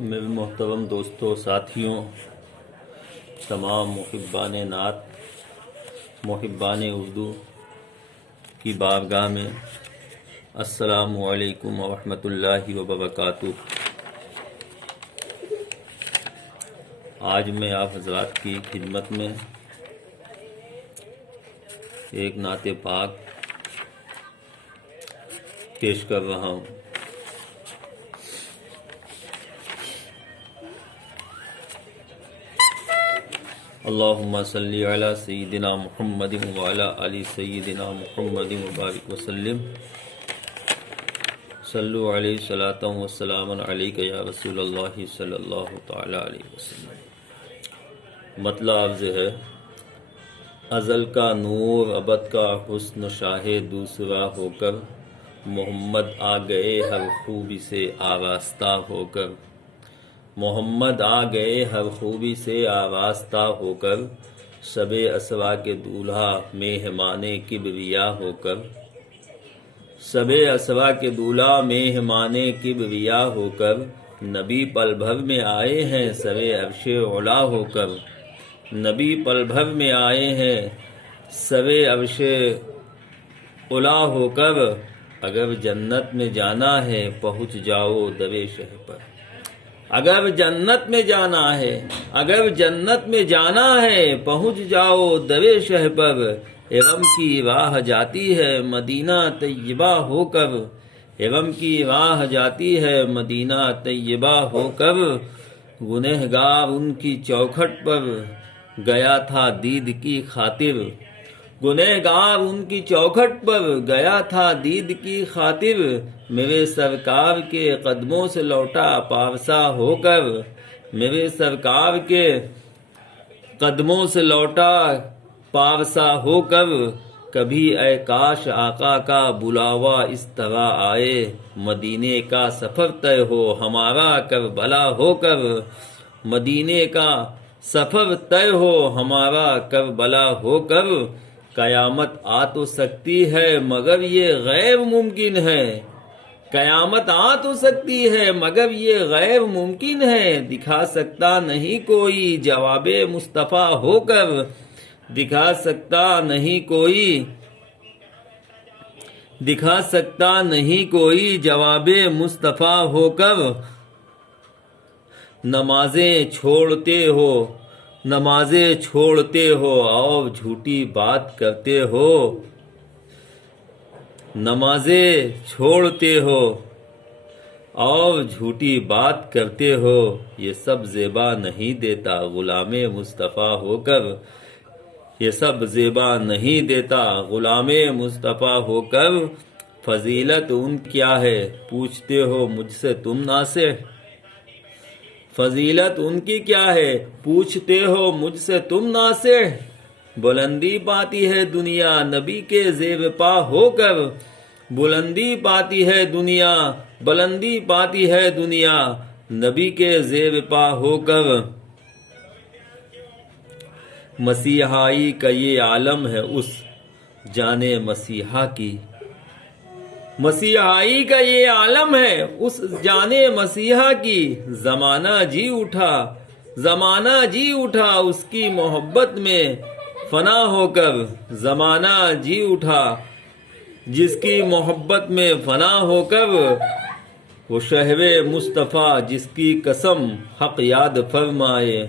میرے محترم دوستوں، ساتھیوں، تمام محبان نعت، محبان اردو کی بارگاہ میں السلام علیکم ورحمۃ اللہ وبرکاتہ۔ آج میں آپ حضرات کی خدمت میں ایک نعت پاک پیش کر رہا ہوں۔ اللہم صلی علی سیدنا محمد وعلی آل سیدنا محمد وبارک وسلم۔ صلو علیہ صلاۃ و سلام علیک یا رسول اللہ صلی اللہ تعالی علیہ وسلم۔ مطلب عرض ہے، ازل کا نور ابد کا حسن شاہ دوسرا ہو کر، محمد آ گئے ہر خوبی سے آراستہ ہو کر۔ محمد آ گئے ہر خوبی سے آراستہ ہو کر، شب اسرا کے دولہا مہمان کبریا ہو کر۔ شب اسرا کے دولہا مہمان کبریا ہو کر، نبی پل بھر میں آئے ہیں سر عرش علا ہو کر۔ نبی پل بھر میں آئے ہیں سر عرش علا ہو کر۔ اگر جنت میں جانا ہے پہنچ جاؤ در شہ پر۔ اگر جنت میں جانا ہے، اگر جنت میں جانا ہے پہنچ جاؤ در شہ پر۔ غم کی راہ جاتی ہے مدینہ طیبہ ہو کر۔ غم کی راہ جاتی ہے مدینہ طیبہ ہو کر۔ گنہگار ان کی چوکھٹ پر گیا تھا دید کی خاطر۔ گنہگار ان کی چوکھٹ پر گیا تھا دید کی خاطر۔ میرے سرکار کے قدموں سے لوٹا پارسا ہو کر۔ میرے سرکار کے قدموں سے لوٹا پارسا ہو کر۔ کبھی اے کاش آقا کا بلاوا اس طرح آئے، مدینے کا سفر طے ہو ہمارا کربلا ہو کر۔ مدینے کا سفر طے ہو ہمارا کربلا ہو کر۔ قیامت آ تو سکتی ہے مگر یہ غیر ممکن ہے۔ قیامت آ تو سکتی ہے مگر یہ غیر ممکن ہے۔ دکھا سکتا نہیں کوئی جواب مصطفیٰ ہو کر۔ دکھا سکتا نہیں کوئی، دکھا سکتا نہیں کوئی جواب مصطفیٰ ہو کر۔ نمازیں چھوڑتے ہو، نمازیں چھوڑتے ہو اور جھوٹی بات کرتے ہو۔ نمازیں چھوڑتے ہو اور جھوٹی بات کرتے ہو۔ یہ سب زیبا نہیں دیتا غلام مصطفیٰ ہو کر۔ یہ سب زیبا نہیں دیتا غلام مصطفیٰ ہو کر۔ فضیلت ان کیا ہے پوچھتے ہو مجھ سے تم ناصح۔ فضیلت ان کی کیا ہے پوچھتے ہو مجھ سے تم ناصح۔ بلندی پاتی ہے دنیا نبی کے زیب پا ہو کر۔ بلندی پاتی ہے دنیا، بلندی پاتی ہے دنیا نبی کے زیب پا ہو کر۔ مسیحائی کا یہ عالم ہے اس جان مسیحا کی۔ مسیحائی کا یہ عالم ہے اس جان مسیحا کی۔ زمانہ جی اٹھا، زمانہ جی اٹھا اس کی محبت میں فنا ہو کر۔ زمانہ جی اٹھا جس کی محبت میں فنا ہو کر۔ وہ شہر مصطفیٰ جس کی قسم حق یاد فرمائے۔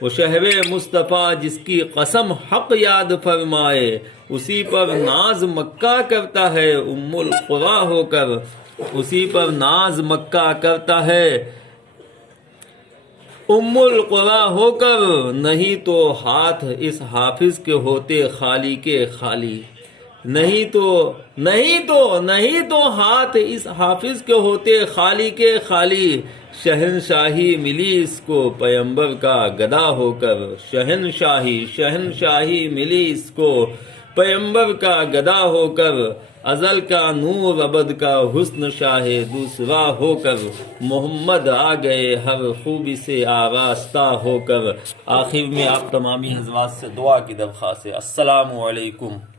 وہ شہر مصطفیٰ جس کی قسم حق یاد فرمائے۔ اسی پر ناز مکہ کرتا ہے ام القریٰ ہو کر۔ اسی پر ناز مکہ کرتا ہے ام القریٰ ہو کر۔ نہیں تو ہاتھ اس حافظ کے ہوتے خالی کے خالی۔ نہیں تو ہاتھ اس حافظ کے ہوتے خالی کے خالی۔ شہنشاہی ملی اس کو پیمبر کا گدا ہو کر۔ شہنشاہی ملی اس کو پیمبر کا گدا ہو کر۔ ازل کا نور ابد کا حسن شاہ دوسرا ہو کر، محمد آ گئے ہر خوبی سے آراستہ ہو کر۔ آخر میں آپ تمامی حضرات سے دعا کی درخواست ہے۔ السلام علیکم۔